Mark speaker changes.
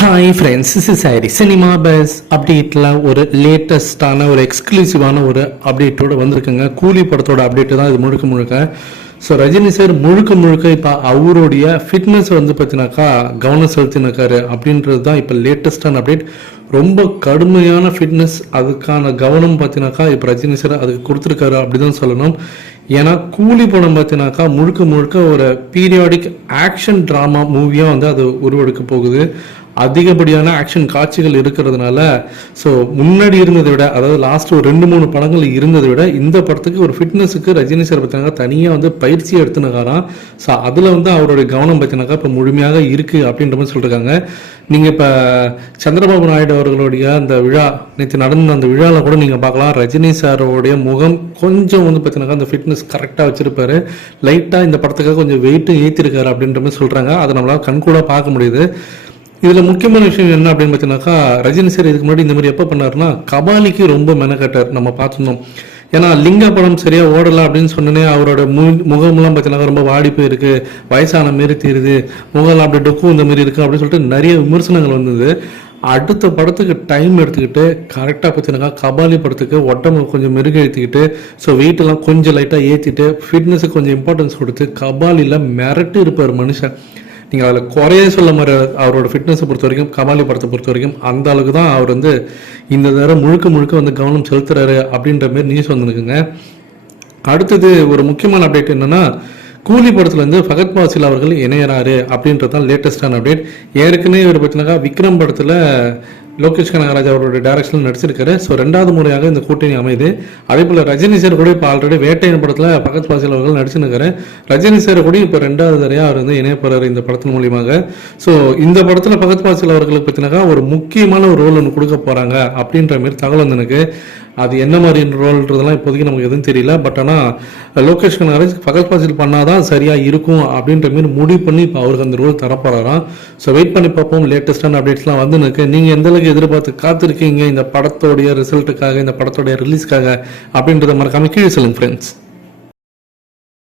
Speaker 1: Hi friends is is ஐரி cinema buzz அப்டேட்டில் ஒரு லேட்டஸ்டான ஒரு எக்ஸ்க்ளூசிவான ஒரு அப்டேட்டோட வந்திருக்குங்க. கூலி படத்தோட அப்டேட்டு தான் இது முழுக்க முழுக்க. ஸோ ரஜினி சார் முழுக்க முழுக்க இப்போ அவருடைய ஃபிட்னஸ் வந்து பார்த்தினாக்கா கவனம் செலுத்தினாக்காரு அப்படின்றது தான் இப்போ லேட்டஸ்டான அப்டேட் ரொம்ப கடுமையான ஃபிட்னஸ் அதுக்கான கவனம் பார்த்தினாக்கா இப்போ ரஜினி சார் அதுக்கு கொடுத்துருக்காரு அப்படி தான் சொல்லணும். ஏன்னா கூலி படம் பார்த்தினாக்கா முழுக்க முழுக்க ஒரு பீரியாடிக் ஆக்ஷன் ட்ராமா மூவியாக வந்து அது உருவெடுக்க போகுது. அதிகப்படியான ஆக்ஷன் காட்சிகள் இருக்கிறதுனால ஸோ முன்னாடி இருந்ததை விட அதாவது லாஸ்ட் ஒரு ரெண்டு மூணு படங்கள் இருந்ததை விட இந்த படத்துக்கு ஒரு ஃபிட்னஸுக்கு ரஜினி சார் பார்த்தினாக்கா தனியாக வந்து பயிற்சி எடுத்துனாராம் ஸோ அதில் வந்து அவருடைய கவனம் பார்த்தினாக்கா இப்போ முழுமையாக இருக்குது அப்படின்ற மாதிரி சொல்லியிருக்காங்க நீங்கள் இப்போ சந்திரபாபு நாயுடு அவர்களுடைய அந்த விழா நேற்று நடந்த அந்த விழாவில் கூட நீங்கள் பார்க்கலாம். ரஜினி சாரோடைய முகம் கொஞ்சம் வந்து பார்த்தினாக்கா அந்த ஃபிட்னஸ் கரெக்டாக வச்சுருப்பாரு. லைட்டாக இந்த படத்துக்காக கொஞ்சம் வெயிட்டும் ஏற்றிருக்காரு அப்படின்ற மாதிரி சொல்கிறாங்க அதை நம்மளால் கண்கூட பார்க்க முடியுது. இதில் முக்கியமான விஷயம் என்ன அப்படின்னு பார்த்தீங்கன்னாக்கா ரஜினி சார் இதுக்கு முன்னாடி இந்த மாதிரி எப்போ பண்ணாருன்னா கபாலிக்கு ரொம்ப மெனக்கட்டார். நம்ம பார்த்துருந்தோம். ஏன்னா லிங்க படம் சரியா ஓடலாம் அப்படின்னு சொன்னனே அவரோட மு முகம்லாம் பார்த்தீங்கன்னா ரொம்ப வாடி போயிருக்கு. வயசான மாரி தெரியுது. முகம் அப்படி டொக்கு இந்த மாதிரி இருக்கு அப்படின்னு சொல்லிட்டு நிறைய விமர்சனங்கள் வந்தது. அடுத்த படத்துக்கு டைம் எடுத்துக்கிட்டு கரெக்டாக பார்த்தீங்கன்னா கபாலி படத்துக்கு உடம்பு கொஞ்சம் மெருகெழுத்திக்கிட்டு ஸோ வெயிட்டெல்லாம் கொஞ்சம் லைட்டாக ஏற்றிட்டு ஃபிட்னஸுக்கு கொஞ்சம் இம்பார்ட்டன்ஸ் கொடுத்து கபாலியில் மிரட்டி இருப்பார் மனுஷன். நீங்கள் அதில் குறைய சொல்ல மாதிரி அவரோட ஃபிட்னஸை பொறுத்த வரைக்கும் கபாலி படத்தை பொறுத்த வரைக்கும் அந்த அளவுக்கு தான் அவர் வந்து இந்த தடவை முழுக்க முழுக்க வந்து கவனம் செலுத்துறாரு அப்படின்ற மாதிரி நியூஸ் வந்துருக்குங்க அடுத்தது ஒரு முக்கியமான அப்டேட் என்னன்னா கூலி படத்துல இருந்து ஃபகத் பாசில் அவர்கள் இணையறாரு அப்படின்றது தான் லேட்டஸ்டான அப்டேட் ஏற்கனவே இவர் பார்த்தீங்கன்னா விக்ரம் படத்துல லோகேஷ் கனகராஜ் அவருடைய டேரக்ஷனில் நடிச்சிருக்காரு. ஸோ ரெண்டாவது முறையாக இந்த கூட்டணி அமைது அதே போல் ரஜினி சார் கூட இப்போ ஆல்ரெடி வேட்டையின் படத்தில் பகத் பாசில் அவர்கள் நடிச்சிருக்காரு. ரஜினி சார் கூட இப்போ ரெண்டாவது தரையாக அவர் வந்து இணையப்படுறாரு இந்த படத்தின் மூலியமாக. ஸோ இந்த படத்தில் பகத் பாசில் அவர்களுக்கு பார்த்தீங்கன்னா ஒரு முக்கியமான ஒரு ரோல் ஒன்று கொடுக்க போகிறாங்க அப்படின்ற மாதிரி தகவல் வந்து எனக்கு அது என்ன மாதிரி ரோல்ன்றதெல்லாம் இப்போதைக்கு நமக்கு எதுவும் தெரியல. பட் ஆனால் லோகேஷ் கனகராஜ் பகத் பாசில் பண்ணாதான் சரியாக இருக்கும் அப்படின்ற மாதிரி முடிவு பண்ணி இப்போ அவருக்கு அந்த ரோல் தரப்போறாராம். ஸோ வெயிட் பண்ணி பார்ப்போம். லேட்டஸ்டான அப்டேட்ஸ்லாம் வந்து நிற்கு நீங்கள் எந்த அளவுக்கு எதிர்பார்த்து காத்திருக்கீங்க இந்த படத்தோடைய ரிசல்ட்டுக்காக இந்த படத்தோடைய ரிலீஸ்க்காக அப்படின்றத மறக்காமல் கீழே சொல்லுங்கள் ஃப்ரெண்ட்ஸ்